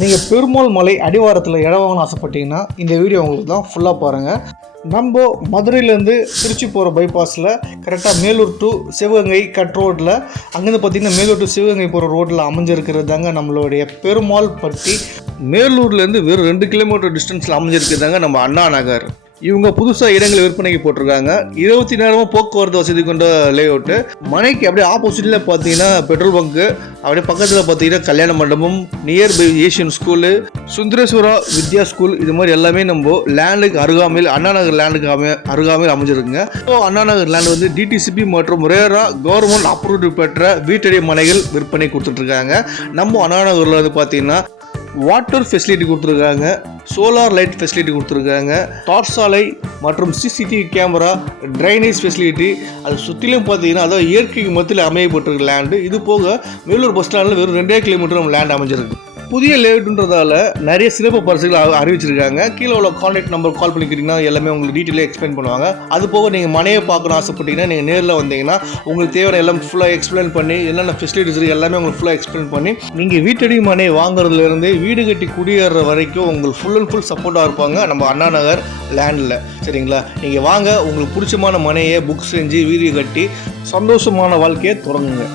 நீங்கள் பெருமாள் மலை அடிவாரத்தில் இடம் வாங்கணும்னு ஆசைப்பட்டீங்கன்னா இந்த வீடியோ உங்களுக்கு தான் ஃபுல்லாக பாருங்கள். நம்ம மதுரையிலேருந்து திருச்சி போகிற பைபாஸில் கரெக்டாக மேலூர் டு சிவகங்கை கட் ரோட்டில் அங்கேருந்து பார்த்திங்கன்னா மேலூர் டு சிவகங்கை போகிற ரோட்டில் அமைஞ்சிருக்கிறது தாங்க நம்மளுடைய பெருமாள் பட்டி. மேலூர்லேருந்து வெறும் 2 கிலோமீட்டர் டிஸ்டன்ஸில் அமைஞ்சிருக்கிறதாங்க நம்ம அண்ணா நகர். இவங்க புதுசாக இடங்கள் விற்பனைக்கு போட்டிருக்காங்க. 24 நேரமும் போக்குவரத்து வசதி கொண்ட லேஅவுட்டு. மனைக்கு அப்படியே ஆப்போசிட்டில் பார்த்தீங்கன்னா பெட்ரோல் பங்க்கு, அப்படியே பக்கத்தில் பார்த்தீங்கன்னா கல்யாண மண்டபம், near by Asian school, Sundareswara Vidya school, இது மாதிரி எல்லாமே நம்ம லேண்டுக்கு அருகாமையில் அண்ணா நகர் லேண்டுக்கு அருகாமையில் அமைஞ்சிருக்குங்க. ஸோ அண்ணா நகர் லேண்ட் வந்து டிடிசிபி மற்றும் ரேரா கவர்மெண்ட் அப்ரூவ்டு பெற்ற வீட்டடி மனைகள் விற்பனை கொடுத்துட்ருக்காங்க. நம்ம அண்ணா நகரில் வந்து பார்த்தீங்கன்னா வாட்டர் ஃபெசிலிட்டி கொடுத்துருக்காங்க, சோலார் லைட் ஃபெசிலிட்டி கொடுத்துருக்காங்க, டார்ச் சாலை மற்றும் சிசிடிவி கேமரா, ட்ரைனேஜ் ஃபெசிலிட்டி, அது சுற்றிலும் பார்த்தீங்கன்னா அதாவது இயற்கைக்கு மத்தியில் அமையப்பட்டிருக்க லேண்டு. இது போக மேலூர் பஸ் ஸ்டாண்டில் வெறும் 2 கிலோமீட்டர் நம்ம லேண்ட் அமைஞ்சிருக்கு. புதிய லேஅவுட்ன்றதால நிறைய சிறப்பு பரிசுகள் அறிவிச்சிருக்காங்க. கீழே உள்ள கான்டாக்ட் நம்பர் கால் பண்ணிக்கிட்டிங்கன்னா எல்லாமே உங்களுக்கு டீட்டெயிலாக எக்ஸ்பிளைன் பண்ணுவாங்க. அது போக நீங்கள் மனையை பார்க்கணும் ஆசைப்பட்டீங்கன்னா நீங்கள் நேரில் வந்தீங்கன்னா உங்களுக்கு தேவையான எல்லாம் ஃபுல்லாக எக்ஸ்பிளைன் பண்ணி என்னென்ன ஃபெசிலிட்டிஸ் இருக்குது எல்லாமே உங்களுக்கு ஃபுல்லாக எக்ஸ்பிளைன் பண்ணி நீங்கள் வீட்டடி மனை வாங்குறதுலேருந்து வீடு கட்டி குடியேற வரைக்கும் உங்களுக்கு ஃபுல் அண்ட் ஃபுல் சப்போர்ட்டாக இருப்பாங்க நம்ம அண்ணா நகர் லேண்டில். சரிங்களா? நீங்கள் வாங்க, உங்களுக்கு பிடிச்சமான மனையை புக் செஞ்சு வீடு கட்டி சந்தோஷமான வாழ்க்கையை தொடங்குங்க.